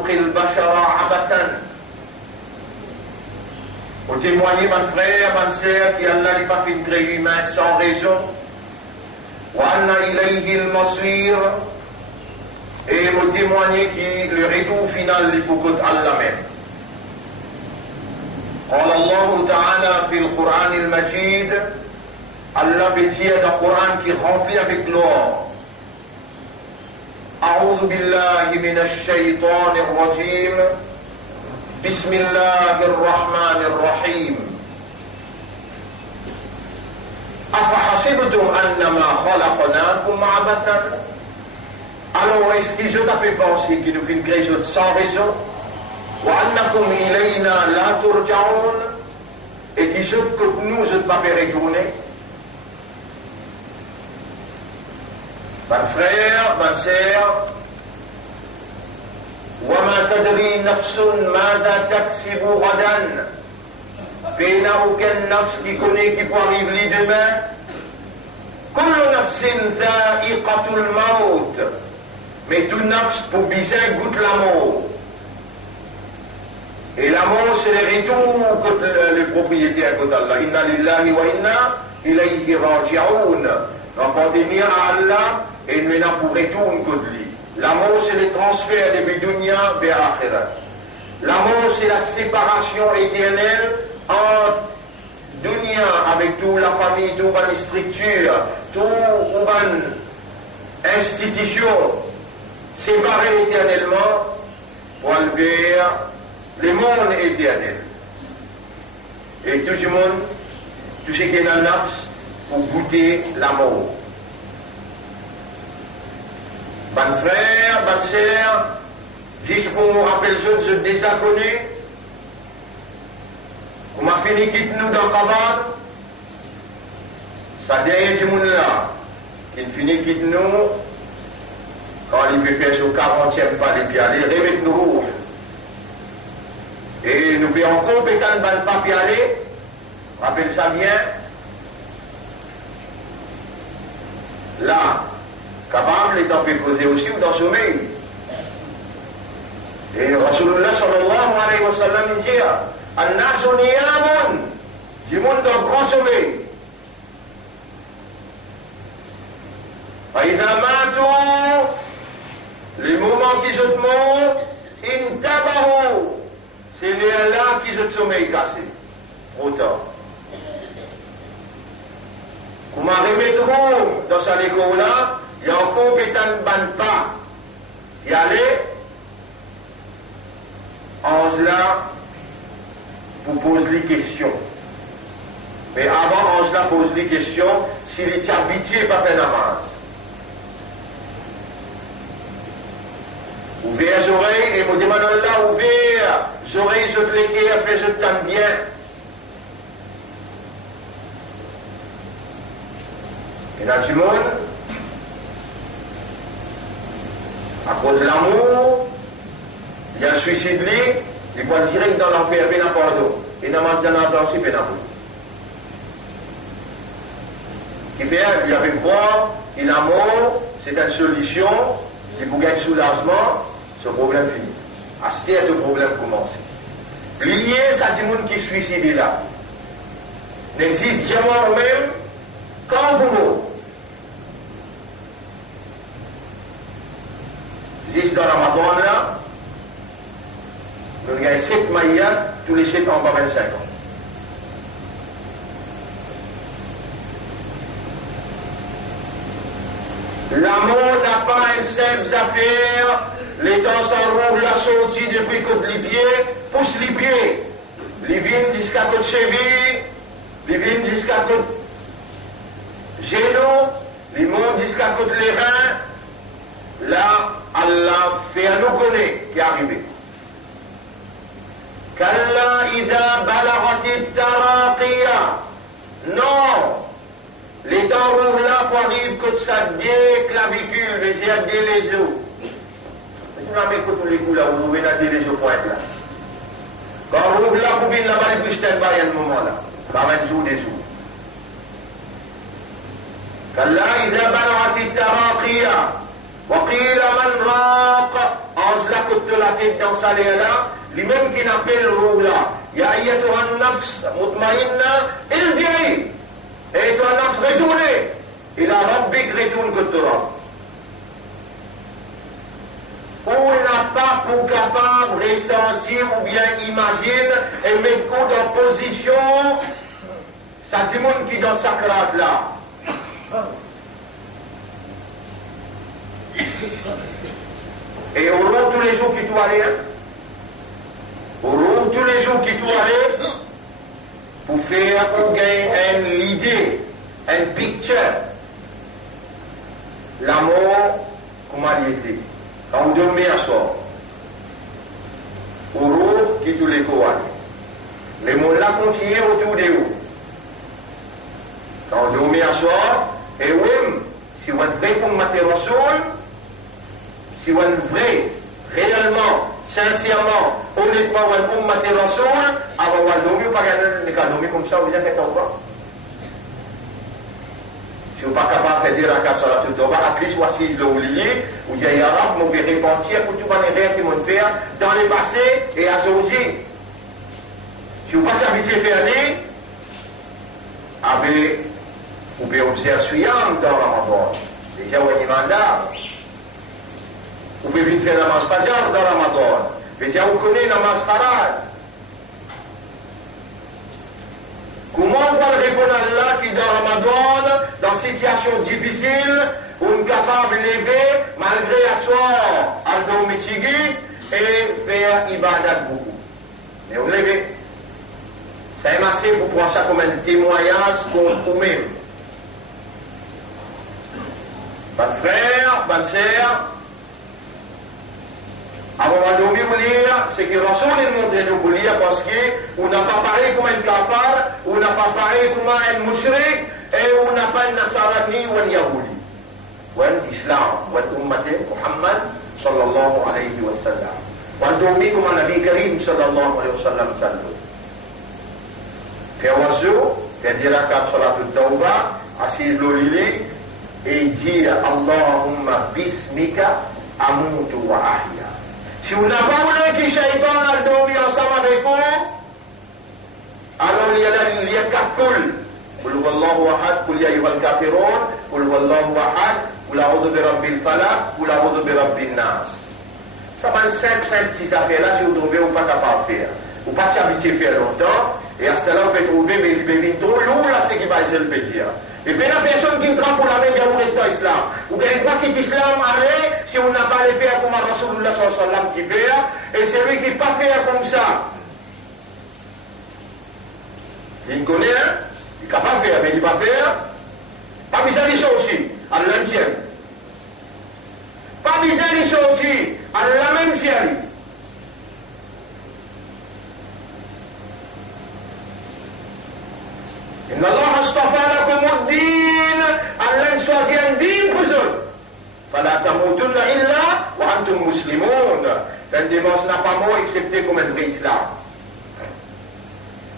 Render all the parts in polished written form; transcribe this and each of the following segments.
يخلق البشر عبثا. Pour témoigner, mon frère, mon sœur, qu'Allah n'a pas fait créer humain sans raison. وأن إليه المصير. Et pour témoigner que le retour final est pour Allah même. قال الله تعالى في القرآن المجيد. Allah bétit dans le Coran qui est rempli avec l'or. أعوذ بالله من الشيطان الرجيم. بسم الله الرحمن الرحيم. أفحسبتم أنما خلقناكم عبثا. Alors, est-ce qu'ils ont fait penser qu'ils nous font créer sans raison? وأنكم إلينا لا ترجعون. Et qu'ils ont que nous ne pas retourner. Mon frère, ma sœur, وما تدري نفس ماذا تكسب غدا. Il n'y a aucune nafs qui connaît qui peut arriver demain. كل نفس ذائقة الموت. Mais tout nafs pour bizarre goûte la mort. Et la mort c'est le retour que le propriétaire de Allah. Inna lillahi wa inna ilayhi raji'un. Rapportez-nous à Allah et nous n'avons pour retour que lui. La mort, c'est le transfert de dunya vers l'akhirat. La mort, c'est la séparation éternelle entre dunya avec toute la famille, toute la structure, toute la institution, séparée éternellement pour aller vers le monde éternel. Et tout le monde, tout ce qui est dans le nafs, pour goûter la mort. Bon frère, bonne sœur, juste pour vous rappeler je déjà connu, qu'on m'a fini quitte nous dans le cabane, ça derrière du monde là, qui finit quitte nous, quand il peut faire sur 40e pas les pieds aller, remettre nous rouges. Et nous pouvons encore pétane dans le papier aller, rappelle ça bien, là, capable étant posé aussi ou dans le sommeil. Et Rasulullah sallallahu alayhi wa sallam dit An-nasu niyamun, du monde dans le grand sommeil. Faïda matou, les moments qui se montent, intabahu, c'est les là qui se sommeil cassé. Trop tard. Comment remettrons dans sa école là? Il y a encore pétan ban pas. Y aller. En cela, vous posez les questions. Mais avant, en cela, pose les questions, s'il est habitué pas fait namaz. Ouvrez les oreilles et vous demandez là, ouvrez les oreilles, je l'équerre, fait je t'aime bien. Et dans le monde, à cause de l'amour, il y a un suicide lié, il va direct dans l'enfer, il n'y a pas pardon. Et dans l'enfer aussi, il n'y a pas. Qui fait, il y avait quoi, il a mort, c'est une solution, c'est pour gagner soulagement, ce problème fini. À ce qu'il y a deux problèmes commencent. Lié, ça dit monde qui suicide là. N'existe jamais même qu'en boulot. Juste dans la Ramadan là, nous gagnons 7 maillas tous les 7 ans, pas 25 ans. L'amour n'a pas une simple affaire, les temps s'enroulent la sortie depuis côté les pieds, pousse les pieds, les vignes jusqu'à côté cheville, les vignes jusqu'à côté genoux, les montent jusqu'à côté les reins. Là, Allah fait à nous connaître qui est arrivé. Kalla ida balagati taraqiya. Non. Les dents rouges là pour arriver que ça des clavicules, mais il y a des les os. Tu n'as même que tous les coups là, vous venez à des les os pour être là. Quand on roule là, vous venez là-bas, les plus tellement il y a un moment là. Ça va être jour des jours. Kalla ida balagati taraqiya. وقيل من راق ange la côte de la tête dans sa là, lui-même qui n'appelle roue là. Ya ayyatuha an-nafs mutmainna irji'i. Et toi nafs retournez. Il a rabbik retourne que toi. On n'a pas pour capable ressentir ou bien imagine et mettre coup en position ça dit monde qui dans sa crade là. Et au long tous les jours qui doit aller, au long tous les jours qui doit aller, pour faire ou gagner une idée, une picture, l'amour, comment il était. Quand on dormait à soir, au long qui tous les cours les mots là continuent autour de vous. Quand on dormait à soir, et oui, si on est vrai pour mater Rasoul, si on est vrai, réellement, sincèrement, honnêtement, on est pour mater Rasoul, avant on dormir, on ne peut pas dormir comme ça, vous êtes d'accord? Si vous n'êtes pas capable de faire des rakats sur la toute tauba, à plus, soit 6 le lit, ou il y a un arabe, vous pouvez repentir pour tout les rêves qui vont faire dans le passé et à aujourd'hui. Si vous n'êtes pas habitué à faire des, vous pouvez observer Suyam dans Ramadan. Déjà, vous avez un mandat. Vous pouvez venir faire la namaz Fajr dans Ramadan. Déjà, vous connaissez la namaz Farad. Comment on va répondre à Allah qui dans Ramadan, dans une situation difficile, on est capable de lever malgré la soir, à Domitigui et faire Ibadat beaucoup. Mais vous levez. C'est assez pour prendre ça comme un témoignage contre vous-même. Bonne frère, bonne sœur, avant de dormir, vous lire, c'est que Rasoul est montré de vous lire parce qu'on n'a pas parlé comme un kafar, on n'a pas parlé comme un mushrik, et on n'a pas un nasarani ou un yahoudi, ou un islam, ou un ummati Muhammad sallallahu alayhi wa sallam. On a dormi comme un Nabi Karim sallallahu alayhi wa sallam. Faire oiseau, faire dire à quatre salatul tawba, assis l'olili, et dire Allahumma bismika amutu wa ahya. Si vous n'avez pas voulu que Shaitan a dormi ensemble avec vous, alors il y a 4 coups. Qul huwallahu ahad, qul ya ayyuhal kafirun, qul huwallahu ahad, qul a'udhu bi rabbil falaq, qul a'udhu bi rabbin nas. Ça va être simple petites affaires là si vous trouvez ou pas capable de faire. Vous pas habitué à faire longtemps, et à ce là vous pouvez trouver, mais il est trop lourd là, c'est qui va essayer de le dire. Et bien la personne qui me prend pour la main, vous restez en islam. Ou bien pas quitte l'islam, allez, si on n'a pas les faire comme Rasulullah sallallahu alayhi wa sallam qui fait, et celui qui ne pas faire comme ça. Il connaît, il est capable de faire, mais il ne va pas faire. Pas besoin de sortir, Allah le tient. Pas besoin de sortir, Allah même tient. إن الله اصطفى لكم الدين أن choisit un din pour eux. فلا تموتن إلا وأنتم مسلمون. Un dimanche n'a pas mot excepté comme un vrai islam.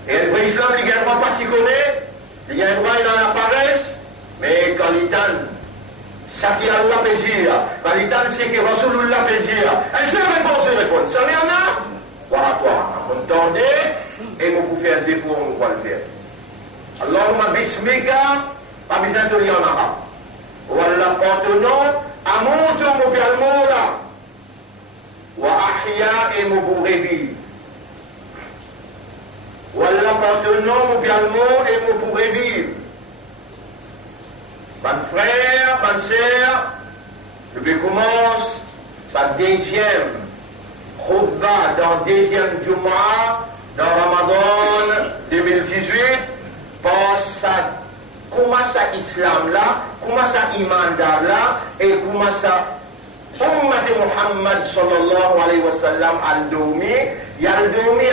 Et un vrai islam, il y a un droit particulier, il y a un droit il en apparaît, mais quand il donne, ça qui Allah peut dire, quand il donne, c'est que Rasulullah peut dire. Elle seule réponse, il répond. Ça vient là? Voilà toi. Vous entendez, et vous pouvez faire des efforts, on va le faire. Allahumma bismika, pas besoin de lire en arabe. Wallah porte-nom, amour mon galmola. Wa ahya et mon réveil. Wallah porte-nom, mon galmo et mon réveil. Bonne frère, bonne sœur, je commence sa deuxième khutbah dans deuxième Jumu'ah dans Ramadan 2018. Pour ça, comment ça islam là, comment ça iman là, et comment ça ummat Muhammad sallallahu alayhi wa sallam al-doumi, il y a al-doumi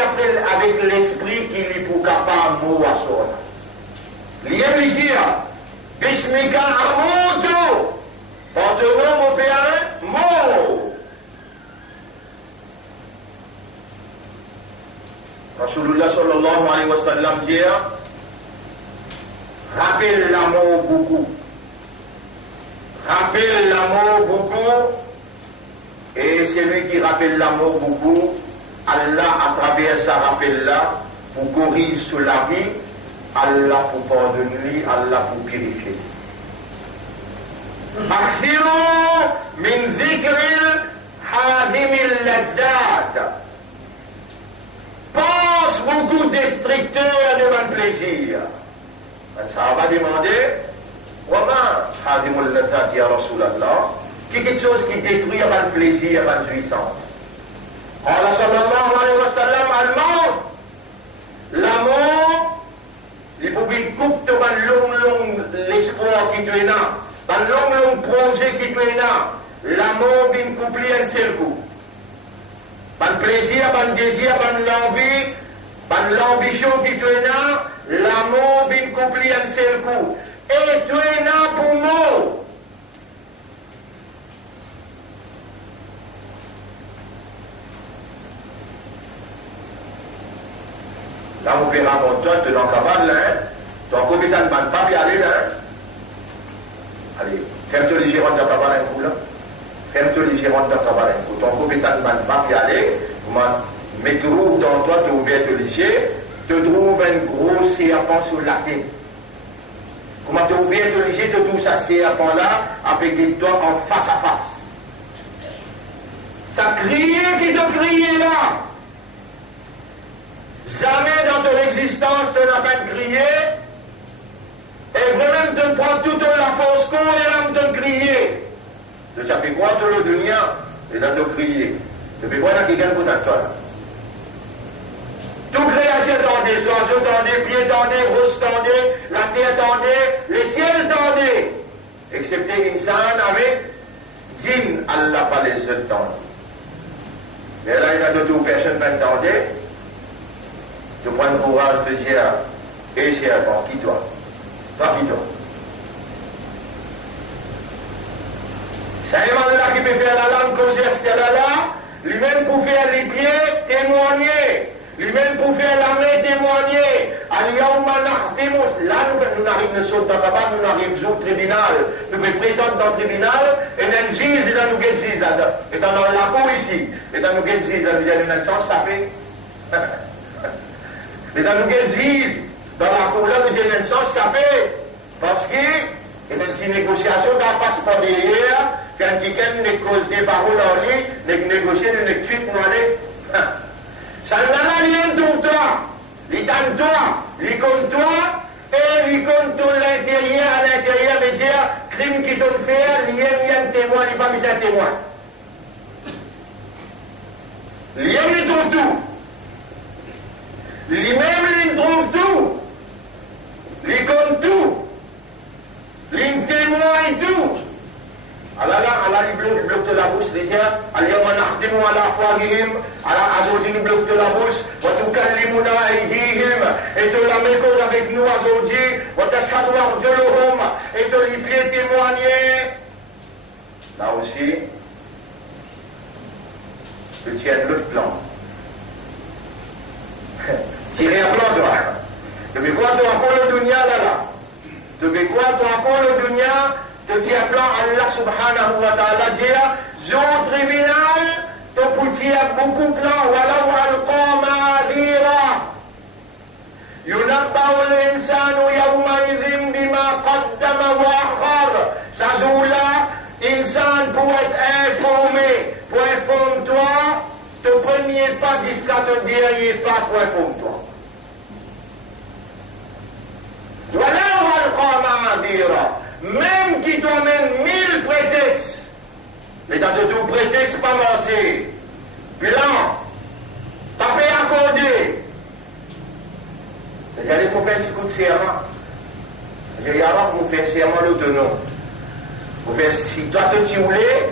avec l'esprit qui est pour capable mot à soi. Lié ici, bismika amudu, porte-nom mon père, mot. Rasulullah sallallahu alayhi wa sallam dit, rappelle l'amour beaucoup. rappelle l'amour beaucoup, et celui qui rappelle l'amour beaucoup, Allah, à travers ce rappel-là, pour corriger sur la vie, Allah pour pardonner, Allah pour purifier. أكثروا من ذكر حادم اللذات. Pense beaucoup destructeurs de mon plaisir. Ça va demander, Wama حادم اللذات ya Rasulallah, quelque chose qui détruit mon plaisir, ma jouissance. Allah sallallahu alayhi wa sallam, al-maut, l'amour, il faut qu'il coupe long l'espoir qui te est là. Dans long projet qui tu es là, l'amour vient coupler un seul coup. Dans plaisir, dans désir, dans l'envie, dans l'ambition qui tu es là, l'amour vient coupler un seul coup. Et tu es là pour moi. Là, on verra mon toi, tu es dans le cabane, hein. Ton compétent ne va pas y aller, hein. Allez, ferme-toi les gérants de ta barre un coup là. Ferme-toi les gérants de ta barre un coup. Ton compétent ne va pas y aller. Mais tu trouves dans toi, tu ouvres le léger, tu trouves un gros serpent sur la tête. Comment tu ouvres le léger, tu trouves ce serpent là avec toi en face à face. Ça criait qui te criait là. Jamais dans ton existence tu n'as pas crié. Et vraiment te prends toute la fausse cour et là te crier. Tu sais quoi tout le dunia et là te crier. Tu peux voir quelqu'un pour toi. Tout créature tendait, les oiseaux tendaient, pieds tendaient, grosses tendaient, la terre tendait, les ciels tendaient. Excepté Insan avec djinn, Allah pas les autres tendent. Mais là il y a d'autres personnes qui tendaient. Tu prends le courage de dire, et serpent, qui toi? Rapidement. C'est un là qui peut faire la langue causer ce qu'elle a là, lui-même pour faire les pieds, témoigner. Lui-même pour faire la main, témoigner. Là, nous arrivons, nous sommes dans la bas, nous arrivons au tribunal. Nous nous présentons dans le tribunal, et nous disons, et nous disons, et dans la cour ici, et nous disons, nous avons sens, ça fait. Et nous disons, dans la cour là, nous disons, un sens, ça fait. Parce que, et dans une négociation, on ne passe pas derrière, quand quelqu'un négocie des paroles en ligne, négocier une suite, nous allons. Ça ne va rien de toi. Il donne toi, il compte toi, et il compte tout l'intérieur, à l'intérieur, mais dire, crime qui t'ont fait, il y a un témoin, il n'est pas mis un témoin. Il y a il trouve tout. Lui-même, il trouve tout. Il compte tout. Il témoigne tout. Allah il bloque la bouche déjà. اليوم نختم على أفواههم على أزواجهم bloque la bouche. وتكلمنا أيديهم. Et de la même cause avec nous aujourd'hui. وتشهد أرجلهم. Et de les pieds témoigner. Là aussi, tu tiens l'autre plan. Tirer un plan droit. Tu veux quoi toi pour le dunya là? Tu veux quoi toi pour le dunya? Tu tiens plan Allah subhanahu wa ta'ala dit, zone tribunal, tu peux tirer beaucoup plan, walau alqa ma'adira. ينبأ الإنسان يومئذ بما قدم وأخر. Ça joue là, insan pour être informé, pour informer toi, ton premier pas jusqu'à ton dernier pas pour informer toi. ولو ألقى معاذيره. Même qui t'emmène 1000 prétextes, mais dans de tout prétexte pas mancé, plan, papier accordé. J'ai dit qu'on fait un petit coup de serment. J'ai dit avant qu'on fait un serment l'autonome. Si toi tu voulais,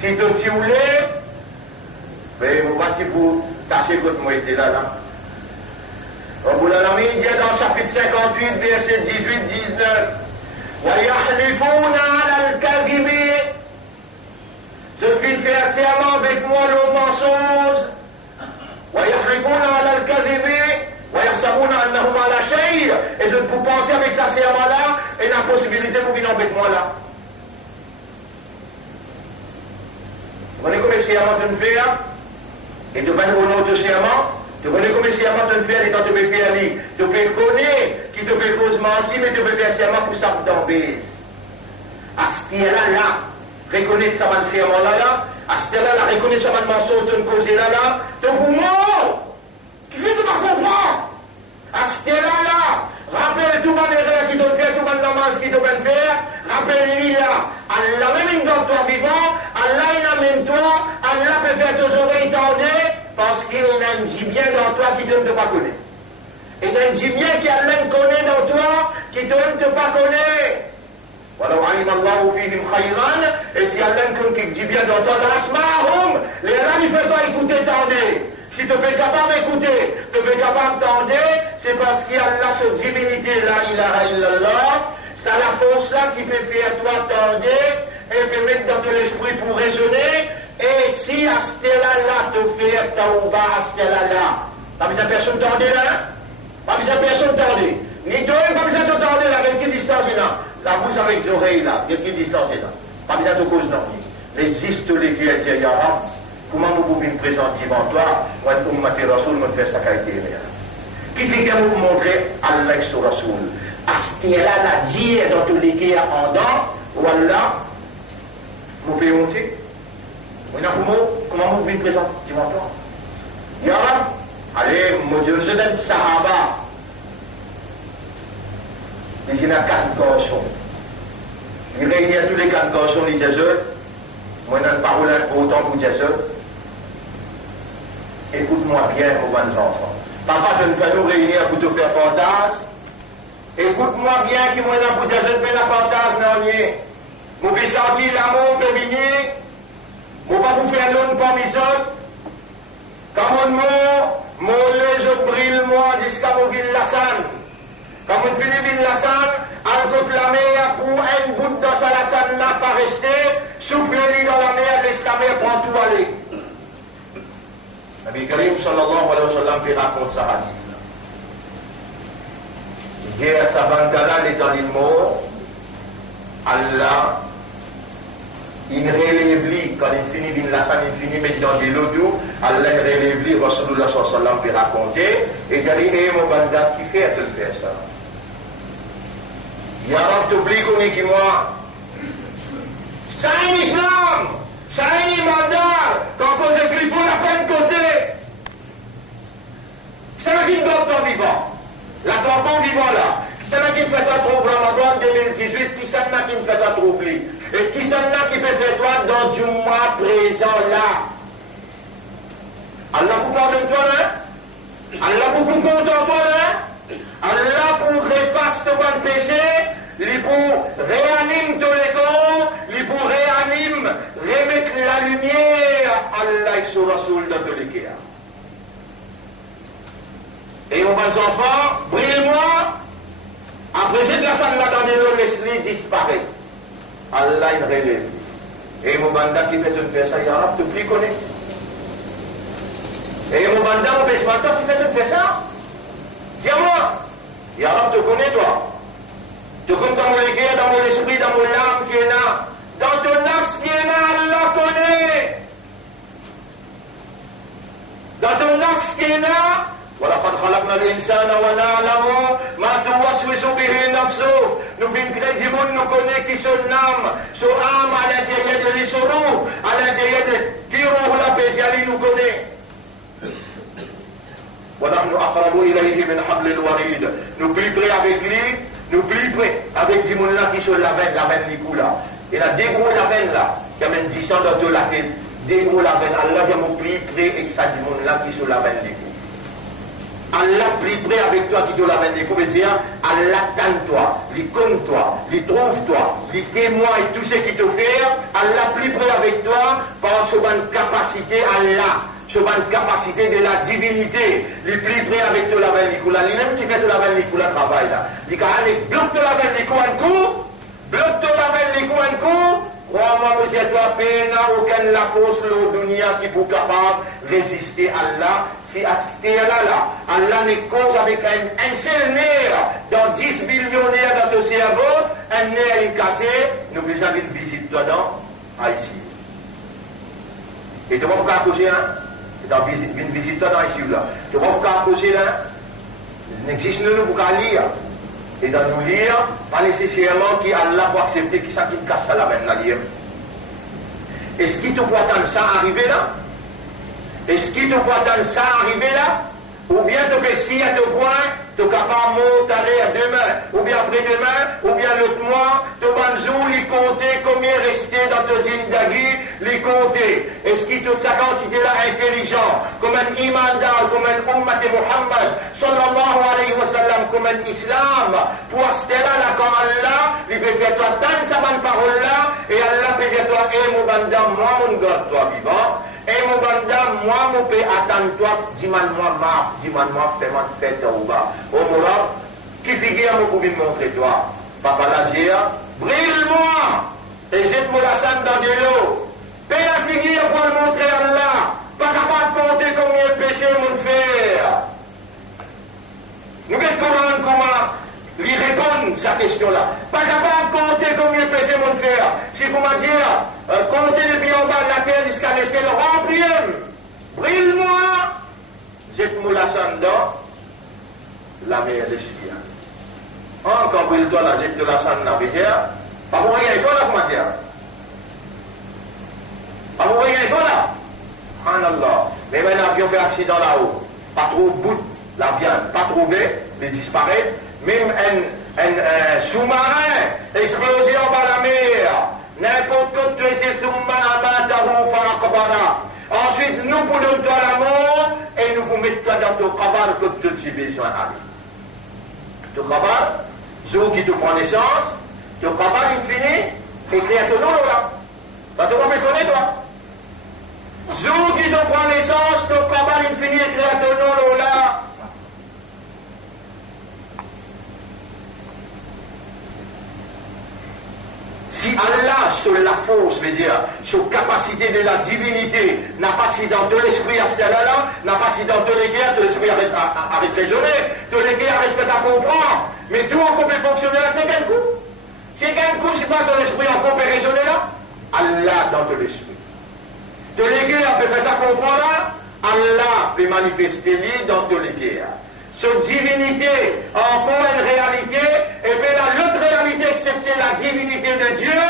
si tu voulais, ben on va pour tâcher votre moi était là. Rabbul Alamin dit dans le chapitre 58, verset 18-19. ويحلفون على الكذب. Ceux qui font serment avec moi le mensonge. ويحلفون على الكذب ويحسبون أنهم على شيء. Et je peux penser avec sa serment là et la possibilité pour venir avec moi là. Tu connais combien de serments tu fais? Et tu vas au nom de serment? Tu connais combien de serments tu fais et quand tu peux faire lui? Tu peux connaître qui te peut cause mentir, mais tu peux faire serment pour ça que tu t'embêtes. À ce là, reconnaître ça va le serment là, à ce là, reconnaître ça va le mensonge de cause là, tu es mort. Qui fait que tu vas comprendre? À ce là, rappelle tout le monde qui doit faire, tout le monde namaz qui doit faire, rappelle-lui là, Allah même dans toi vivant, Allah il amène toi, Allah peut faire tes oreilles tendées, parce qu'il a un bien dans toi qui ne te pas connaître. Il y a un bien qui Allah connaît dans toi, qui ne te pas connaît. ولو علم الله فيهم خيرا, et si Allah connaît qui bien dans toi, dans l'asma'hum, les gens ne peuvent pas écouter tendez. Si tu es capable d'écouter, tu es capable d'entendre, c'est parce qu'il y a là cette divinité, la ilaha illallah, c'est la force là qui peut faire toi tendre et peut mettre dans ton esprit pour raisonner. Et si à ce là te fait taouba à ce là, pas besoin de personne tendre là, pas besoin de personne tendre, ni toi, pas besoin de tendre là, avec qui distance là, la bouche avec les oreilles là, avec qui distance là, pas besoin de cause non. Les histoires qui étaient là. Comment vous pouvez me présenter devant toi, moi, pour me faire Rasoul, me faire sa qualité. Qui fait que vous montrer Allah sur Rasoul? Astia la dit dans tous les cas en dents, voilà, vous pouvez monter. Comment vous pouvez me présenter devant toi? Ya allez, mon Dieu, je donne Sahaba. Il y a 4 garçons. Il réunit tous les 4 garçons, les Jésus. Moi, je ne parle pas autant pour Jésus. Écoute-moi bien, mon bon enfant. Papa, je ne fais nous réunir pour te faire partage. Écoute-moi bien, qui moi n'a pour Jésus de la partage, non, nie. Vous pouvez sentir l'amour de venir. Vous pas vous faire l'homme parmi les autres. Comme mon je brille moi jusqu'à mon ville Lassan. Comme on finit ville Lassan, al côté la mer pour une goutte dans sa Lassan n'a pas resté. Souffle-lui dans la mer, laisse la mer prend tout aller. Nabi Karim sallallahu alayhi wa sallam qui raconte ça hadith. Guerre Sabantala est dans l'île mort. Allah, il relève lui, quand il finit d'une lassane, il finit mettant de l'eau d'eau, Allah relève lui, Rasulullah sallallahu alayhi wa sallam qui raconter, et il a dit, mon bandat qui fait de faire ça. Ya Rab, t'oublie qu'on est qui moi. C'est un islam, c'est un imandat, quand on écrit pour la peine causée. C'est là qui ne doit pas vivant. La tampon vivant là. Qui c'est là qui ne fait pas trop Ramadan 2018, qui c'est là qui ne fait pas trop pli. Et qui c'est là qui peut faire toi dans du mois présent là. Allah vous pardonne toi là. Allah vous content toi là. Allah pour effacer ton péché. Il pour réanime tous les corps, il pour réanime, remettre la lumière, Allah et son Rasoul dans tous les cas. Et mon bon enfant, brille-moi, après j'ai de la salle là dans l'eau, laisse-les disparaître. Allah il relève. Et mon banda qui fait te faire ça, il y a un tout plus connaît. Et mon banda, mon pêche-mateur qui fait te faire ça, dis-moi, il y a un te connaît toi. Tu connais dans mon légué, dans mon esprit, dans mon âme qui est là. Dans ton axe qui est là, Allah connaît. Dans ton axe qui est là, وَلَقَدْ خَلَقْنَا الْإِنسَانَ وَنَعْلَمُ مَا تُوَسْوِسُ بِهِ نَفْسُهُ. Nous vîmes créer du monde, nous connaît qui son âme à l'intérieur de l'Issorou, à l'intérieur de qui roule la paix, nous connaît. وَنَحْنُ أَقْرَبُ إِلَيْهِ مِنْ حَبْلِ الْوَرِيدِ. Nous plus près avec lui. Nous plus près avec du monde là qui sont la veine du coup là. Il a des gros la veine là, qui amène 10 ans dans la tête. Des gros la veine. Allah vient nous plus près avec ça du monde là qui sont la veine du coup. Allah plus près avec toi qui sont la veine du coup veut dire Allah t'aime toi, il connaît toi, il trouve toi, il témoin et tout ce qui te fait. Allah plus près avec toi par son capacité Allah. Sur une capacité de la divinité, les plus près avec tout la veine du coup là, lui-même qui fait tout la veine du coup là travail là. Il dit allez, bloque tout la veine du coup un coup, bloque tout la veine du coup un coup, crois-moi, me dis toi, peine, aucune la force, le dunia qui est capable de résister à Allah. Si à ce là, Allah n'est cause avec un seul nerf dans 10 millions nerfs dans ton cerveau, un nerf est cassé, nous besoin d'une visite dedans, à ici. Et tu vas pas causer là, une visite dans ici là. Tu vas pas causer là, n'existe nous pour lire. Et dans nous lire, pas nécessairement qu'Allah pour accepter qui ça qui casse ça là maintenant lire. Est-ce qu'il te voit attendre ça arriver là? Est-ce qu'il te voit attendre ça arriver là? Ou bien tu peux si à deux points, tu es capable de monter à demain, ou bien après-demain, ou bien l'autre mois, tu vas nous les compter combien restait dans ta zindagi, les compter. Est-ce qu'il toute sa quantité-là intelligent, comme un imandal, comme un ummat de Muhammad, sallallahu alayhi wa sallam, comme un islam, pour rester là, comme Allah, il peut faire toi tant sa bonne parole-là, et Allah peut dire toi, mon bandam, moi, mon gars, toi vivant, et mon bandam, moi, mon peux attendre toi, dis-moi, dis-moi, fais-moi fête au bas. Au Mourad, qui figure mon pouvez me montrer toi? Papa Lagia, brille-moi et jette-moi la sangle dans de l'eau. Fais la figure pour le montrer à Allah. Pas capable de compter combien de péchés mon frère. Nous qu'est-ce comment lui répondre à cette question-là? Pas capable de compter combien de péchés mon frère. Si vous m'avez dit, comptez depuis en bas de la terre jusqu'à laisser le remplir. Brille-moi, jette-moi la sangle dans la mer de Syria. Quand brille-toi la jette de la sangle dans la rivière, pas pour rien, toi là, comment dire? Pas pour rien, toi là? Subhanallah. Mais même l'avion fait accident là-haut. Pas trouvé bout la viande, pas trouvé, il disparaît. Même un sous-marin explosé en bas de la mer. N'importe quoi, tu étais sous-marin, ensuite, nous pour donner toi la mort et nous pour mettre toi dans ton cabal que tu as besoin d'aller. Ton cabal, jour qui te prend naissance, ton cabal infini, écrit à ton nom là. Ça te va m'étonner toi. Jour qui te prend naissance, ton cabal infini, écrit à ton nom là. Si Allah, sur la force, veut dire, sur capacité de la divinité, n'a pas si dans tout l'esprit à ce là, n'a pas si dans tous les guerres, tout l'esprit arrête raisonner, tous les guerres arrête fait à comprendre. Mais tout on peut fonctionner là, c'est quel coup? C'est quel coup, c'est pas dans l'esprit encore peut raisonner là? Allah dans tout l'esprit. Tous les guerres peut faire à comprendre là, Allah peut manifester lui dans tous les guerres. Cette divinité encore une réalité, et puis l'autre réalité, excepté la divinité de Dieu,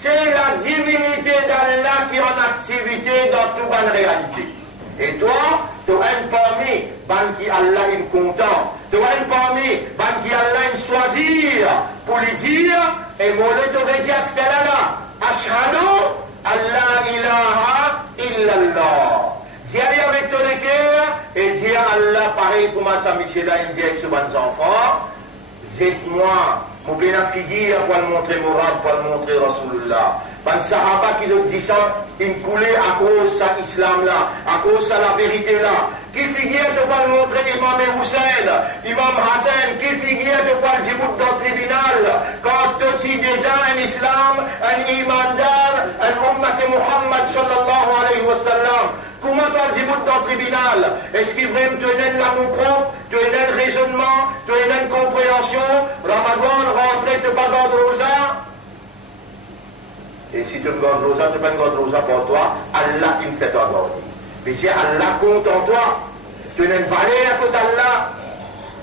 c'est la divinité d'Allah qui est en activité dans toute bonne réalité. Et toi, tu as un parmi, qui Allah est content, tu as un parmi, qui Allah est choisir, pour lui dire, et mon le t'aurait dit à ce là, Ashhadu, Allah ilaha illallah. Dis avec ton cœur et dis à Allah, pareil comme ça, Michel a une vieille sur mes enfants, zette-moi, mon bien la figure pour le montrer Mourad, pour le montrer Rasulullah. Ban Sahaba qui le dit ça, il coulait à cause de l'islam là, à cause de la vérité là. Qui figure de quoi le montrer Imam Hussein, Imam Hassan, qui figure de quoi le djibout dans le tribunal, quand tu as déjà un islam, un imandar, un ummat de Muhammad sallallahu alayhi wa sallam. Comment tu as le djibout dans le tribunal? Est-ce qu'il vraiment tu as l'amour propre, tu as un raisonnement, tu as une compréhension, Ramadan, rentrer, tu pas dans le rosa? Et si tu me gardes rosa, tu peux me garder rosa pour toi, Allah qui me fait toi garder. Mais si Allah compte en toi, tu n'as une valeur à côté d'Allah.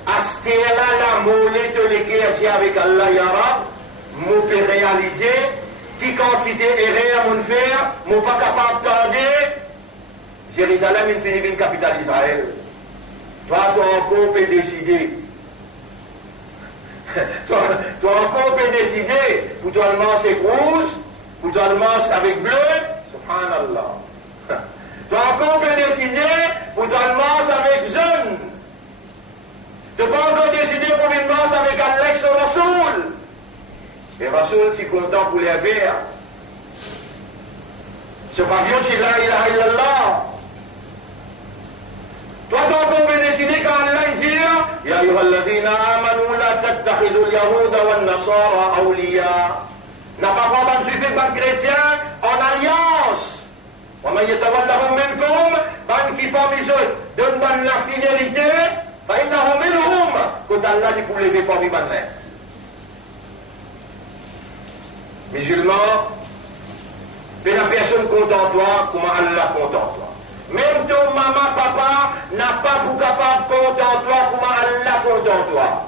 Astéla la molette de l'équerre avec Allah Yarab, mon peut réaliser, qui quantité erreur mon faire, mon pas capable d'attendre. Jérusalem, il finit une capitale d'Israël. Toi, tu encore peux décider. Toi encore peux décider, pour toi le manche rouge, pour toi le manche avec bleu, subhanallah. Tu as encore bien décidé pour toi le manche avec jaune. Tu n'as pas encore décidé pour une manche avec Alex ou Rasoul. Et Rasoul, tu es content pour les verts. Ce pavillon, tu es là, ilaha illallah. Toi, tu as encore bien décidé quand Allah dit Ya ayyuhalladhina amanu la tattakhidul yahuda wan nasara awliya. N'a pas vraiment suivi le chrétien en alliance. ومن يتولهم منكم بان qui parmi eux donne la fidélité فإنه منهم quand Allah dit pour lever parmi les musulmans Mais la personne compte en toi, comment Allah compte en toi. Même ton maman, papa, n'a pas pour capable de compter en toi, comment Allah compte en toi.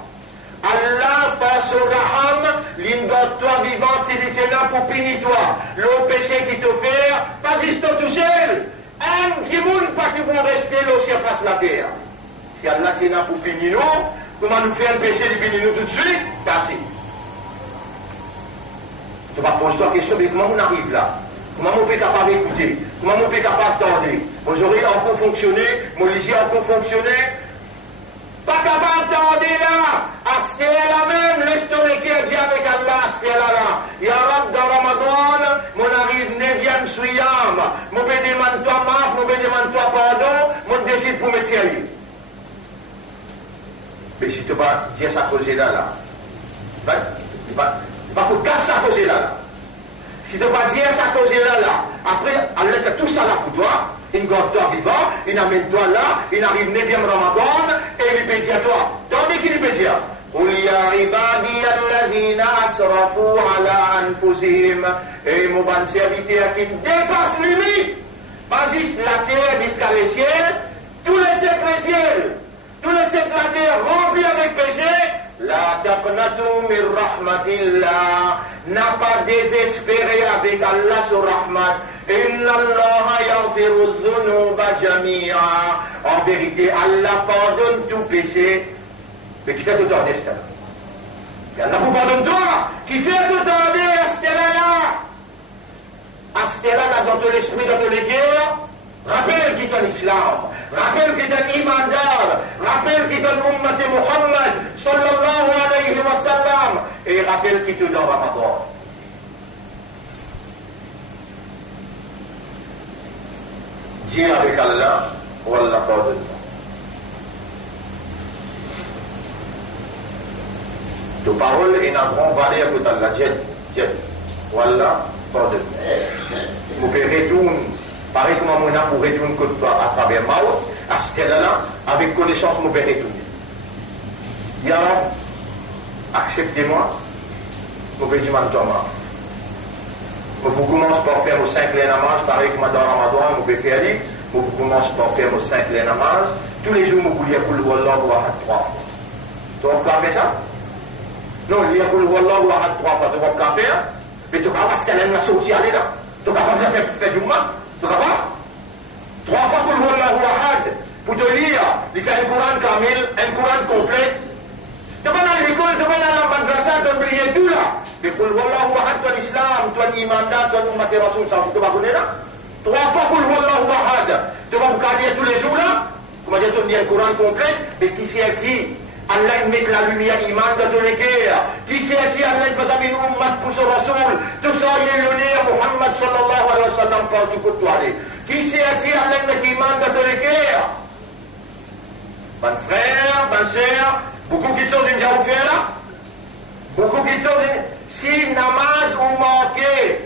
Allah, par son raham, l'ingote-toi vivant, s'il était là pour punir toi. Le péché qui te fait, pas juste tout seul. Un petit monde, pas si vous restez là, surface la terre. Si Allah est là pour punir nous, comment nous faire un péché de punir nous tout de suite? Merci. Tu vas poser toi la question, mais comment on arrive là? Comment on peut capable d'écouter? Comment on peut capable d'entendre? Vos oreilles encore fonctionner, mon lisier encore fonctionner. Pas capable d'entendre là. Acheter la même, laisse ton équerre dit avec Allah, acheter là. Ya Rab, dans Ramadan, mon arrive 9e souyam. Mon peux demander toi maaf, mon peux demander toi pardon, mon décide pour me servir. Mais si tu vas dire ça causer là, tu vas pour casser ça causer là. Si tu vas dire ça causer là, après, Allah fait tout ça là pour toi. Il garde toi vivant, il amène toi là, il arrive 9e Ramadan, et il peut dire toi. Tandis qu'il peut dire, قل يا عبادي الذين أسرفوا على أنفسهم. Et mon bon serviteur qui dépasse limite, pas juste la terre jusqu'à les ciels, tous les siècles ciels, tous les siècles la terre remplis avec péché. La taqnatu min rahmatillah, n'a pas désespéré avec Allah sur rahmat. Inna Allah yaghfiru dhunuba jami'a. En vérité, Allah pardonne tout péché, mais qui fait tout en destin. Allah vous pardonne toi, qui fait tout en destin là. Astella là dans ton esprit, dans ton guerres. Rappelle qui est en islam, rappelle qui est en imandar, rappelle qui est en ummat de Muhammad sallallahu alayhi wa sallam, et rappelle qui est dans Ramadan. Dis avec Allah, Wallah pardonne. Ta parole est une grande valeur pour Allah. Dis, Wallah pardonne. Vous pouvez retourner. Pareil comme on a pour retourner contre toi à travers Maut, à ce qu'elle-là, avec connaissance, nous pouvons retourner. Ya Rab, acceptez-moi, nous pouvons dire toi. Nous commençons par faire aux 5 les namages, pareil comme dans Ramadan, nous pouvons faire libre. Nous commençons par faire aux 5 les namages. Tous les jours, nous pouvons dire Kul Wallah ou Ahad 3 fois. Tu vas pas faire ça? Non, il y a Kul Wallah ou Ahad 3 fois, tu vas pas faire. Mais tu vas pas parce qu'elle a sorti aller là. Tu vas pas faire du mal. Tu vas pas? 3 fois Kul Wallahu Ahad pour te lire, il fait un Coran kamil, un Coran complet. Tu vas dans l'école, tu vas dans la madrasa, tu vas oublier tout là. Mais Kul Wallahu Ahad, toi l'islam, toi l'imanda, toi l'ummat et rasoul, ça tu vas connaître là. 3 fois Kul Wallahu Ahad, tu vas vous garder tous les jours là. Comment dire, tu dis un Coran complet, mais qui s'y dit? Allah met la lumière iman dans les guerres. Qui s'y dit Allah fait une ummat pour son rasoul. Tout ça y est l'honneur Muhammad sallallahu alayhi wa sallam par tout côté aller. Qui s'y dit Allah met iman dans les guerres? Bon frère, bonne sœur, beaucoup qui sont déjà ouverts là. Beaucoup qui sont si namaz ou manqué.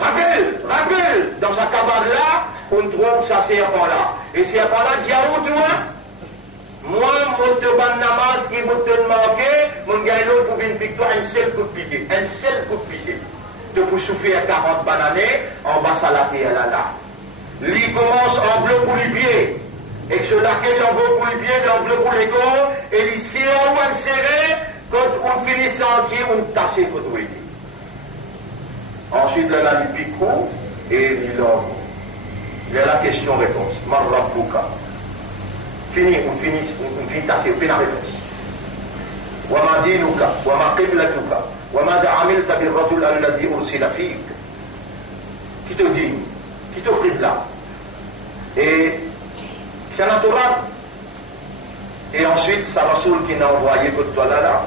Rappelle, dans sa cabane là, on trouve sa serpent là. Et serpent là, dis à où toi? Moi, mon te ban namaz qui m'a te manqué, mon gars l'autre pour une victoire, un seul coup de pied. Un seul coup de pied. Tu peux souffrir 40 bananes, en bas à la terre là. Lui commence en bleu pour les pieds. Et que cela qui est en bleu pour les pieds, en bleu pour les corps, et il serre ou un serré, quand on finit sentir, on tasse contre lui. Ensuite, là, il pique et il y a la question-réponse. Marrabouka. Fini, on finit tasser, on fait la réponse. Wama dinuka, wama qiblatuka, wama da'amilta bil rajul alladhi ursila fik. Qui te dit, qui te qibla. Et c'est naturel. Et ensuite, c'est Rasoul qui n'a envoyé que toi là.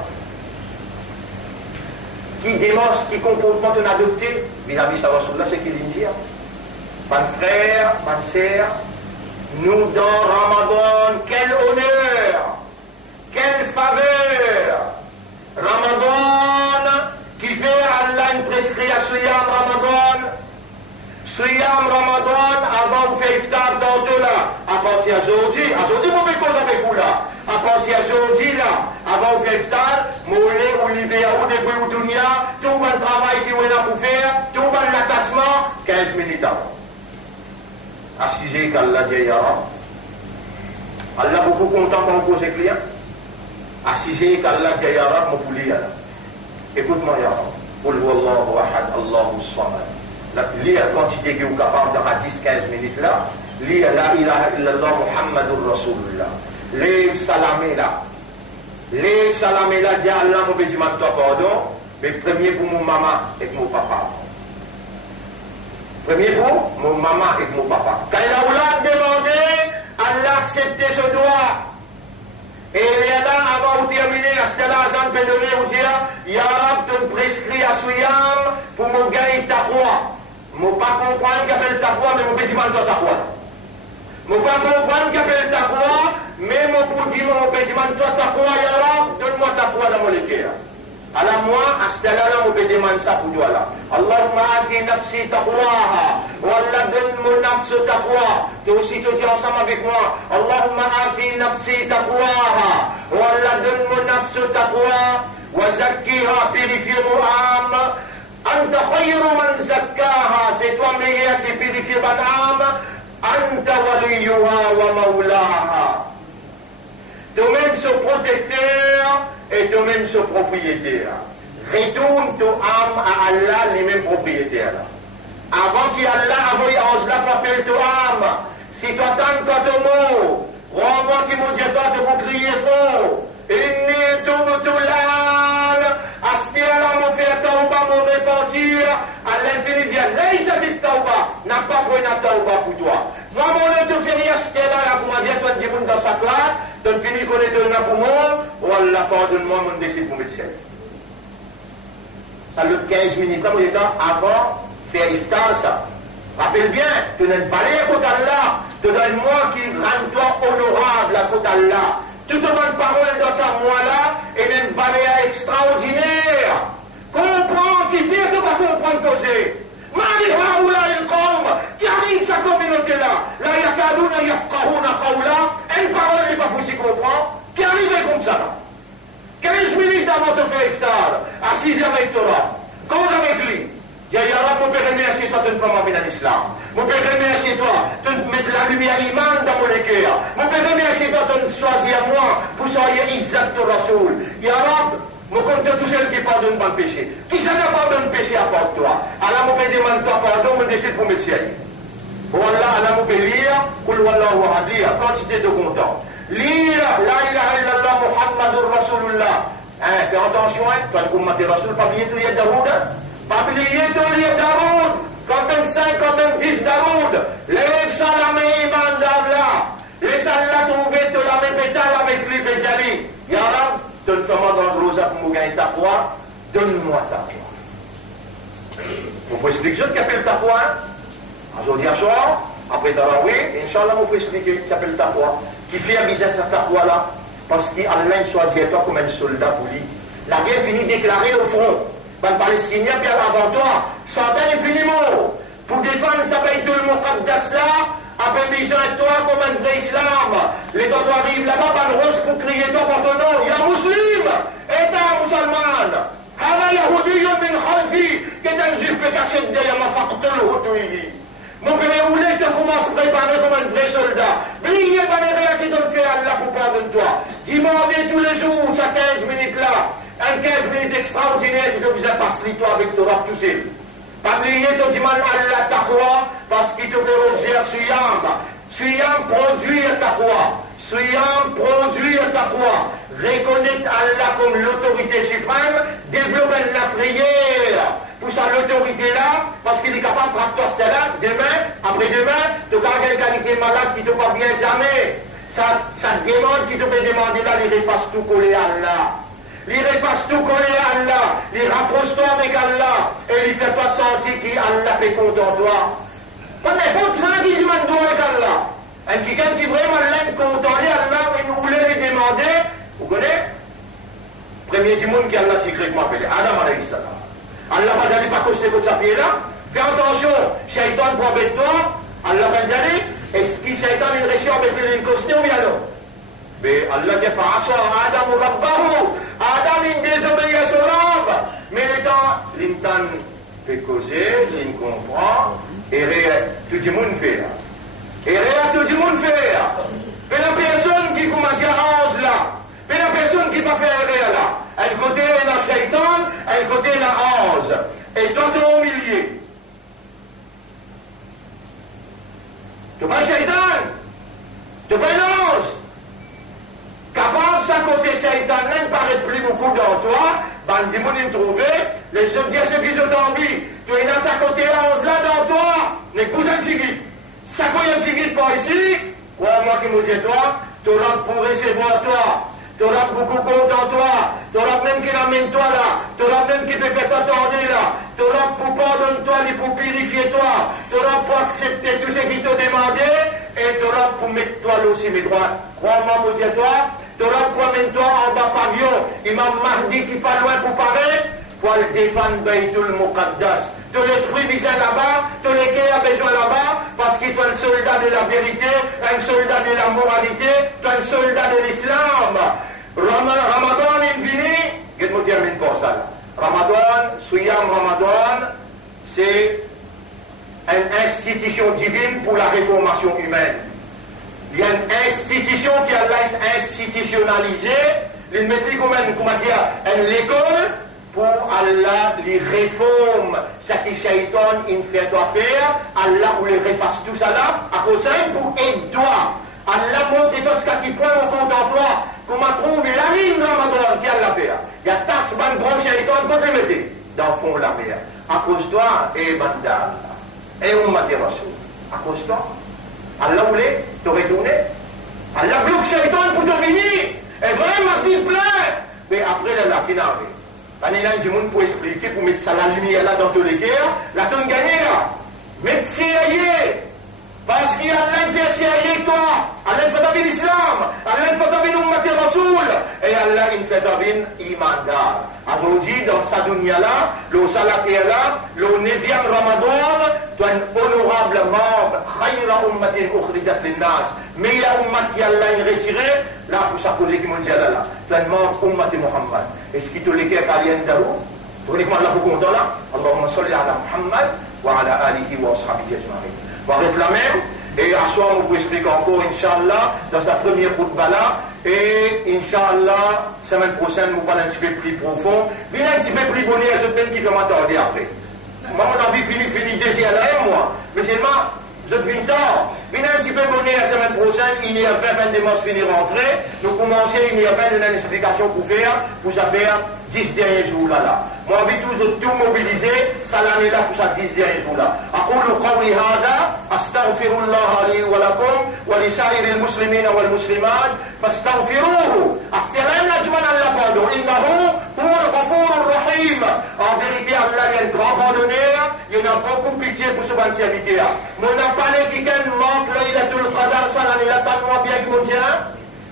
Qui démontre, qui comportement on a adopté vis-à-vis de Rasoul là, c'est qu'il dit. Mon frère, ma sœur, nous dans Ramadan, quel honneur, quelle faveur. Ramadan qui fait Allah une prescription Siyam Ramadan. Siyam Ramadan avant de faire iftar dans deux là. À partir d'aujourd'hui, vous me cause avec vous là. À à partir d'aujourd'hui, là, avant le festal, Moulé ou l'idéal ou des bruits ou dunia, tout le travail qui est là pour faire, tout le l'attachement, 15 minutes avant. Assisez qu'Allah dit Yara. Allah beaucoup content quand on pose les clients. Assisez qu'Allah dit Yara, mon poulet là. Écoute-moi Yara. Qul huwallahu ahad, Allahu samad. Lis la quantité que vous êtes capable de 10-15 minutes là. Lis la ilaha illallah Muhammadur Rasulullah. Les salamés là. Les salamés là, dit Allah, mon bédiment de toi pardon. Mais premier pour mon maman et pour mon papa. Premier pour mon maman et mon papa. Quand il a demandé, Allah accepté ce droit. Et il est là, avant de terminer, à ce que là, Jean peut donner, vous dire, Ya Rab, te prescrit à Souyam pour mon gars ta roi. Je ne pas comprendre qu'il appelle ta roi, mais mon bédiment de ta roi. Je ne pas comprendre qu'il appelle ta roi, mais mon bouddhi, mon bédiment de ta roi, Ya Rab, donne-moi ta roi dans mon équerre. Alors moi, à ce là, je me demande ça pour toi là. Allahumma ati nafsi taqwaha. Wallah donne mon nafs taqwa. Tu aussi te dis ensemble avec moi. Allahumma ati nafsi taqwaha. Wallah donne mon nafs taqwa. Wa zakkiha, purifie mon âme. Anta khayru man zakkaha. C'est toi meilleur qui purifie mon âme. Anta waliyuha wa maulaha. Toi-même ce protecteur et toi-même ce propriétaire. Retourne ton âme à Allah, les mêmes propriétaires. Avant qu'Allah envoie en cela appelle ton âme, si tu attends quand ton mot, rends-moi qui m'ont dit toi de vous crier fort. Inni tout l'âme, Astia mon faire tauba, mon repentir, à l'infini dit, laisse vite tauba, n'a pas pris la tauba pour toi. Moi, mon te fait rien, là, pour dire, toi, dis dans sa classe, tu finis qu'on est donné pour moi, ou Allah, pardonne-moi, mon décide pour médecin. Ça le 15 minutes, comme il est avant, faire iftar, ça. Rappelle bien, tu n'es pas allé à côté d'Allah, tu donnes moi qui rend toi honorable à côté d'Allah. Toute bonne parole dans sa moi-là, et une valeur extraordinaire. Comprends, qui fait que pas comprendre causer. Mali haoula il qawm, qui arrive sa communauté-là, la yakadouna yafqahouna qawla, une parole n'est pas possible comprendre, qui arrive comme ça là. 15 minutes avant de faire iftar, assise avec Torah, cause avec lui. Ya Rab, mon père remercie toi de ne pas m'amener à l'islam. Mon père remercie toi de mettre la lumière iman dans mon équerre. Mon père remercie toi de choisir moi pour soyez Izzat de Rasoul. Ya Rab, mon compte tous ceux qui pardonnent pas le péché. Qui ça n'a pas de péché à part toi? Allah, mon père demande toi pardon, mon décide pour me tirer. Wallah, Allah, mon père lire, Kul wallahu ahad, lire, quantité de content. Lire, la ilaha illallah Muhammadur Rasulullah. Fais attention, toi, le Ummati Rasoul, pas oublier tout le Daoud. Pas oublier tout le Daoud. Quand même 5, quand même 10 Daoud. Les salamé iman d'Allah. Les salat trouver de la même pétale avec lui, Béjali. Ya Rab, donne-moi dans le rosa pour me gagner ta foi. Donne-moi ta foi. Vous pouvez expliquer ce qu'appelle ta foi? Aujourd'hui à soir, après Tarawi, Inch'Allah, vous pouvez expliquer ce qu'appelle ta foi. Qui fait abuser cette foi là? Parce qu'Allah choisit toi comme un soldat pour lui. La guerre finit déclarée au front. Par les Palestiniens, bien avant toi, centaines infiniment. Pour défendre sa paix tout le Muqaddas là, après besoin de toi comme un vrai islam. Les gens arrivent là-bas, par le rose pour crier toi par ton nom. Ya muslim, et un musulman. Hada yahoudiyun min khalfi, qui est un juif caché derrière ma faqtul houtuili. Mon père voulait que tu commences à préparer comme un vrai soldat. Brillez par les réels qui t'ont fait Allah pour pardonner de toi. Demandez tous les jours, ça 15 minutes là. Un 15 minutes extraordinaire qui te vous passe toi avec le rap tout seul. Pas oublier ton dimanche Allah taqwa parce qu'il te fait roger Suyam. Suyam produit taqwa. Suyam produit taqwa. Reconnaître Allah comme l'autorité suprême, développer la prière. Pour ça l'autorité là, parce qu'il est capable de prendre toi là, demain, après-demain, tu as quelqu'un qui est malade qui ne te va bien jamais. Ça demande qui te peut demander là, il efface tout collé à Allah. Il efface tout collé à Allah. Il rapproche-toi avec Allah. Et il ne fait pas sentir qu'Allah fait content de toi. Pas n'importe ça qui demande toi avec Allah. Un quelqu'un qui vraiment l'aime content Allah, il nous voulait lui demander, vous connaissez? Premier du monde qui Allah secrètement appelé, Adam alayhi salam. Allah va dire pas que c'est que ça pied là. Fais attention, Shaitan prend avec toi. Allah va dire, est-ce que Shaitan il réussit avec lui une costume ou bien non? Mais Allah dit Fa'asa Adam Rabbahu. Adam il désobéit à son Rabb. Mais l'étant, l'intan fait causer, il comprend, et tout le monde fait. Et tout le monde fait. Mais la personne qui commence à 11 là, mais la personne qui va faire rien là, un côté la shaitan, un côté la 11. Et toi tu es au milieu. Tu vas le shaitan, tu vas le 11. Capable ça côté shaitan même paraît plus beaucoup dans toi, ben dis-moi de me trouver, les autres disent ceux qui ont envie, tu es dans sa côté 11 là dans toi, les cousins tigui. Ça quand il y a un tigui par ici, crois-moi qui me dit toi, tu auras pour recevoir toi. Tu auras beaucoup compte en toi, tu auras même qui l'amène toi là, tu auras même qui peut faire t'attendre là, tu auras pour pardonner toi et pour purifier toi, tu auras pour accepter tout ce qui t'a demandé et tu auras pour mettre toi là aussi mes droits. Crois-moi, mon Dieu, toi, tu auras pour mettre toi en bas pavillon, Imam Mahdi qui pas loin pour paraître, pour le défendre Baytul Muqaddas. Ton l'esprit vient là-bas, ton cœur a besoin là-bas, parce qu'il est un soldat de la vérité, un soldat de la moralité, un soldat de l'islam. Ramadan est fini, je me termine pour ça. Ramadan, Suyam Ramadan, c'est une institution divine pour la réformation humaine. Il y a une institution qui a été institutionnalisée, il met comme l'école, pour Allah les réformes, ce qui shaitan il fait doit faire, Allah ou les refasse tout ça là, à cause de pour aider toi. Allah montre tout ce qui prend au compte en toi, comment trouver la ligne Ramadan qui a la faire. Il y a tas de gros shaitan qu'on te mette dans le fond de la mer. À cause de toi, et Bandal, et Ummati Rasoul. À cause de toi, Allah voulait te retourner. Allah bloque shaitan pour te venir. Et vraiment s'il plaît. Mais après, il y a la qui n'arrive. Quand il y a un monde pour expliquer, pour mettre ça la lumière là dans tous les cœurs, la tonne gagnée là. Mettre sérieux. Parce qu'il y a Allah qui fait sérieux toi. Allah fait d'abord l'islam. Allah fait d'abord Ummati Rasoul. Et Allah il fait d'abord imandar. Aujourd'hui, dans sa dunya là, le salat est là, le 9e Ramadan, tu es un honorable membre. Khayra ummatin ukhrijat linnas. Meilleure ummat qui Allah il retiré, là pour sa collègue mondiale là. Tu es un membre ummati Muhammad. Est-ce qu'il te l'est qu'à Kalien Darou? Tu connais comment Allah vous compte là? Allahumma salli ala Muhammad wa ala alihi wa ashabihi ajma'in. On va réclamer, et à soir, on vous explique encore, Inch'Allah, dans sa première khutbah là, et Inch'Allah, semaine prochaine, nous parlons un petit peu plus profond, venez un petit peu plus bonheur, je peux qui fait m'attarder après. Moi, mon envie fini désir là, moi, mais seulement, je viens tard. Venez un petit peu bonheur la semaine prochaine, il y a 20 dimanches fini rentrer, nous commençons, il y a 20 une explication pour faire, pour ça faire 10 derniers jours là. Moi, envie toujours tout mobiliser, ça l'année là pour ça 10 derniers jours là. أقول قولي هذا أستغفر الله لي ولكم ولسائر المسلمين والمسلمات فاستغفروه. أستغفر نجما الله pardon. إنه هو الغفور الرحيم. En vérité, Allah est un grand pardonneur. Il y a beaucoup de pitié pour ce bon serviteur. Mon appelé qui manque Laylatul Qadr, ça l'année là, tellement bien que mon Dieu.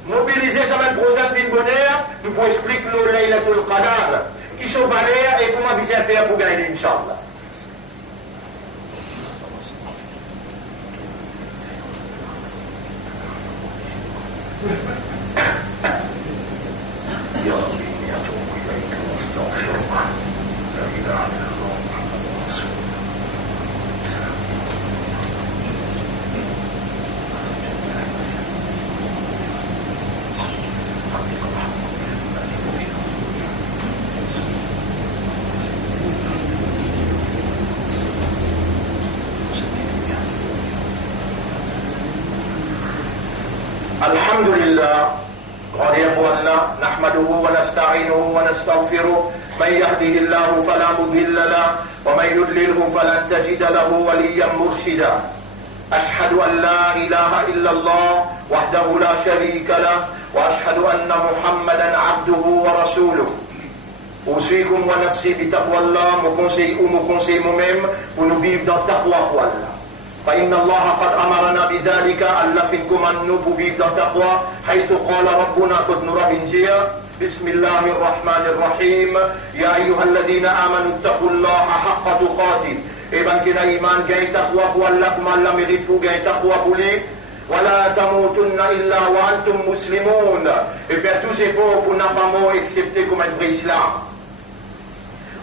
Mobiliser semaine prochaine d'une bonheur, nous pouvons expliquer le Laylatul Qadr, qui sont valeurs et comment bien faire pour gagner, Inch'Allah. الحمد لله نحمده ونستعينه ونستغفره من يهده الله فلا مضل له ومن يضلله فلن تجد له وليا مرشدا أشهد أن لا إله إلا الله وحده لا شريك له وأشهد أن محمدا عبده ورسوله أوصيكم ونفسي بتقوى الله مكونسي ممم ونبيب dans taqwa Allah. فإن الله قد أمرنا بذلك ألا فيكم أن نبوي بالتقوى حيث قال ربنا قد نرى بنجيا بسم الله الرحمن الرحيم يا أيها الذين آمنوا اتقوا الله حق تقاته إبن كنا إيمان جاي تقوى ولكم ألا مغيثوا جاي تقوى بولي ولا تموتن إلا وأنتم مسلمون, et faire tous efforts pour n'a pas mort excepté comme un vrai islam.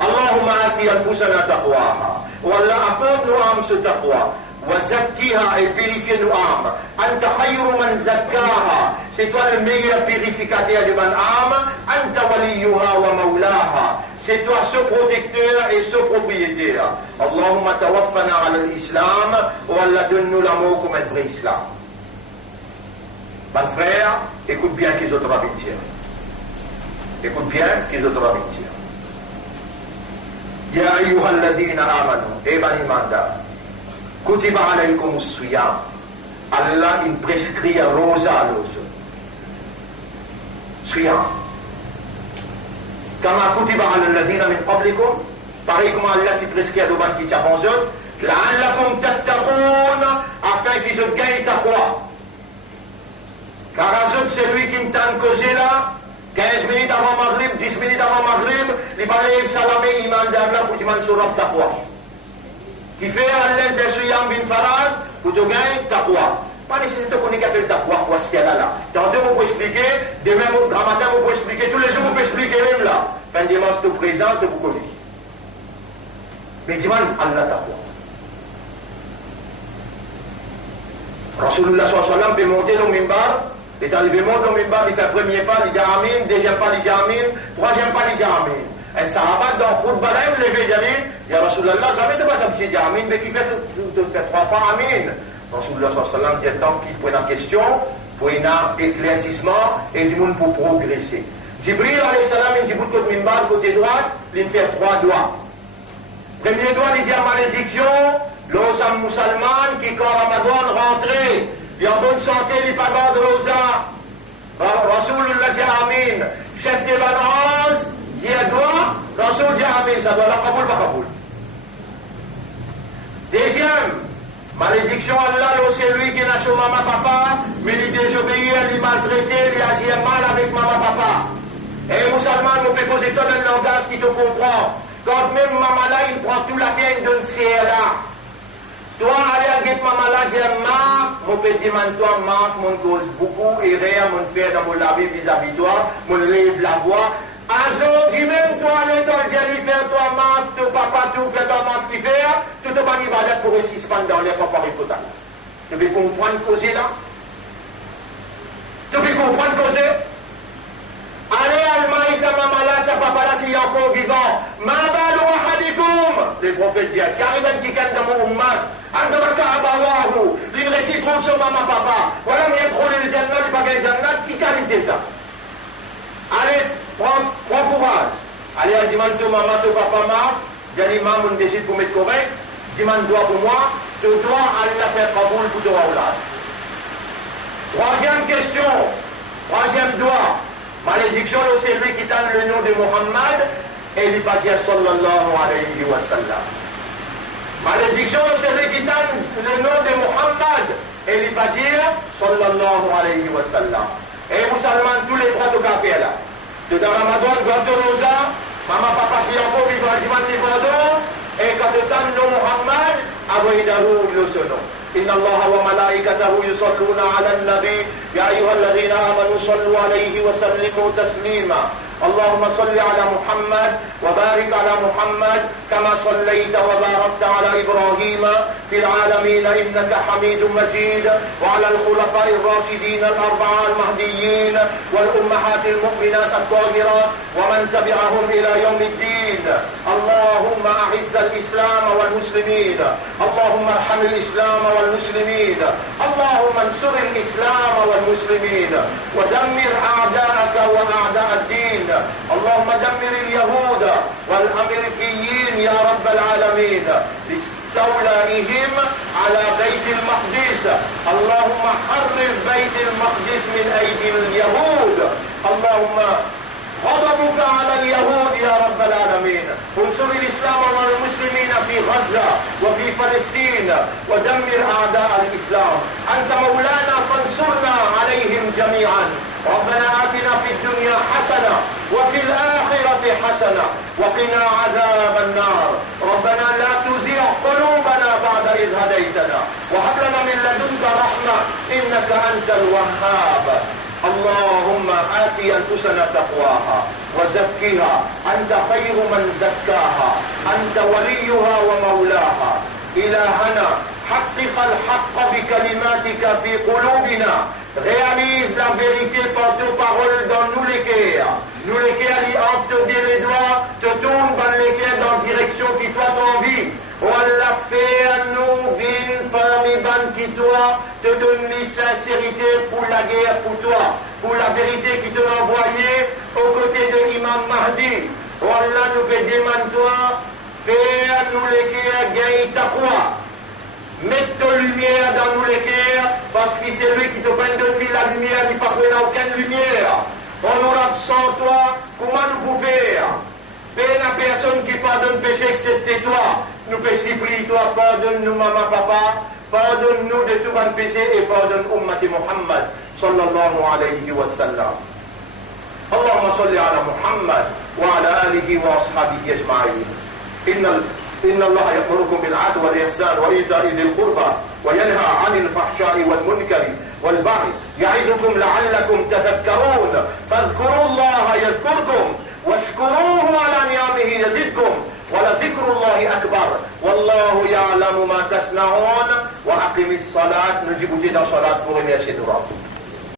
اللهم آت أنفسنا تقواها, والله apporte nos âmes ce taqwa, وزكها et purifie nos âmes. أنت خير من زكاها, c'est toi le meilleur purificateur de mon âme. أنت وليها ومولاها, c'est toi ce protecteur et ce propriétaire. Allahumma tawaffana ala l'islam, ou Allah donne-nous l'amour comme un vrai islam. Mon frère, écoute bien qu'ils autres rabbins dire. Écoute bien qu'ils autres rabbins dire. Ya ayyuhal ladina amanu, et ban imanda, kutiba alaykum as-siyam. Allah il prescrit un rosa l'os. Siyam. Kama kutiba ala alladhina min qablikum, pareil comme Allah il prescrit à devant qui t'avance, la'allakum tattaqun, afin qu'ils se gagnent taqwa. Car Azot, c'est lui qui me t'a causé là, 15 minutes avant Maghrib, 10 minutes avant Maghrib, il parlait de salamé, il m'a dit là pour te demander sur la taqwa. Qui fait Allah de Suyam bin Faraz, pour te gagner taqwa. Pas nécessaire de connaître quel taqwa, quoi, ce qu'il y a là. Tantôt, vous pouvez expliquer, demain, grand matin, vous pouvez expliquer, tous les jours, vous pouvez expliquer même là. Fin de dimanche, tout présent, tout vous connaissez. Mais dis-moi, Allah taqwa. Rasulullah sallallahu alayhi wa sallam peut monter dans le mimbar. Et dans le monde, le mimbar, il fait premier pas, il dit Amin, deuxième pas, il dit Amin, troisième pas, il dit Amin. Un sahabat dans le khutbah, il levé, il dit Rasulallah, jamais de pas ça, il dit Amin, mais qui fait trois fois Amin. Rasulullah sallallahu alayhi wa sallam dit tant qu'il prend la question, pour un éclaircissement, et du monde pour progresser. Jibril alayhi salam, il dit pour le mimbar, côté droit, il fait 3 doigts. Premier doigt, il dit à malédiction, l'osam musulman qui, quand Ramadan rentré, il est en bonne santé, il n'est pas mort de rosa. Rasulullah dit Amin. Chef des Badranz dit à doigt, Rasul dit Amin. Ça doit la Kaboul, pas Kaboul. Deuxième, malédiction Allah, c'est lui qui n'a son maman papa, mais il désobéit, il maltraité, il agit mal avec maman papa. Et musulman, on peut poser tout un langage qui te comprend. Quand même maman là, il prend tout la peine d'une sierra. Toi, allez à guette maman là, j'aime marre, mon petit man, toi, marque, mon cause beaucoup, et rien, mon fait dans mon lavé vis-à-vis toi, mon lève la voix. Azo, dis même toi, allez dans le jali, faire toi, marque, ton papa, tout, faire toi, marque, qui fait, tout le monde va pour réussir dans les papas et total. Tu veux comprendre causer là? Tu veux comprendre causer? Allez, Allemagne, sa maman là, sa papa là, c'est encore vivant. Mabal ou ahadikum. Les prophètes disent, car il y a qui gagne dans mon ummat. Andabaka abawahu. Il récite trop sur maman, papa. Voilà, il y a trop de jannat, il n'y a pas de jannat, qui qualité ça? Allez, prends courage. Allez, demande ton maman, ton papa, marque. J'ai l'imam, on décide pour mettre correct. Demande doigt pour moi. Tu dois aller la faire kaboul pour ton aoulad. Troisième question. Troisième doigt. Malédiction, c'est lui qui donne le nom de Muhammad et il va dire sallallahu alayhi wa sallam. Malédiction, c'est lui qui donne le nom de Muhammad et il va dire sallallahu alayhi wa sallam. Et musulmans, tous les trois de café là. De dans Ramadan, quand tu rosa, maman, papa, si encore vivre à dimanche de pardon, et quand tu donnes le nom Muhammad, aboïdarou le son nom. إن الله وملائكته يصلون على النبي يا أيها الذين آمنوا صلوا عليه وسلموا تسليما اللهم صل على محمد وبارك على محمد كما صليت وباركت على إبراهيم في العالمين إنك حميد مجيد وعلى الخلفاء الراشدين الأربعة المهديين والأمهات المؤمنات الطاهرات ومن تبعهم إلى يوم الدين اللهم أعز الإسلام والمسلمين اللهم ارحم الإسلام والمسلمين اللهم انصر الإسلام والمسلمين ودمر أعداءك وأعداء الدين اللهم دمر اليهود والأمريكيين يا رب العالمين لاستولائهم على بيت المقدس اللهم حرر بيت المقدس من أيدي اليهود اللهم غضبك على اليهود يا رب العالمين انصر الإسلام والمسلمين في غزة وفي فلسطين ودمر أعداء الإسلام أنت مولانا فانصرنا عليهم جميعا ربنا آتنا في الدنيا حسنة وفي الآخرة حسنة وقنا عذاب النار ربنا لا تزغ قلوبنا بعد إذ هديتنا وهب لنا من لدنك رحمة إنك أنت الوهاب. اللهم آت أنفسنا تقواها وزكها أنت خير من زكاها أنت وليها ومولاها. إلهنا حقق الحق بكلماتك في قلوبنا. Réalise la vérité par tes paroles dans nous les cœurs. Nous les cœurs, ils te dit les doigts, te tournent dans les cœurs dans la direction qui toi t'envie. Oh Allah, fais-nous une parmi ban qui toi te donne la sincérité pour la guerre pour toi, pour la vérité qui te l'a envoyé aux côtés de l'imam Mahdi. Oh Allah, nous fait demander toi, fais-nous les cœurs, gagne ta croix. Mets ta lumière dans nous les cœurs, parce que c'est lui qui te fait donner la lumière, il ne peut pas aucune lumière. On aura sans toi, comment nous pouvons faire? Mais la personne qui pardonne péché, excepté toi, nous péchons, toi, pardonne-nous, maman, papa, pardonne-nous de tout bon péché et pardonne Ummati Muhammad, sallallahu alayhi wa sallam. Allahumma salli ala Muhammad wa ala alihi wa ashabihi ajma'in. إن الله يأمركم بالعدل والإحسان وإيتاء ذي القربى وينهى عن الفحشاء والمنكر والبغي يعظكم لعلكم تذكرون فاذكروا الله يذكركم واشكروه على نعمه يزدكم ولذكر الله أكبر والله يعلم ما تصنعون وأقم الصلاة نجيب جدا صلاة pour remercier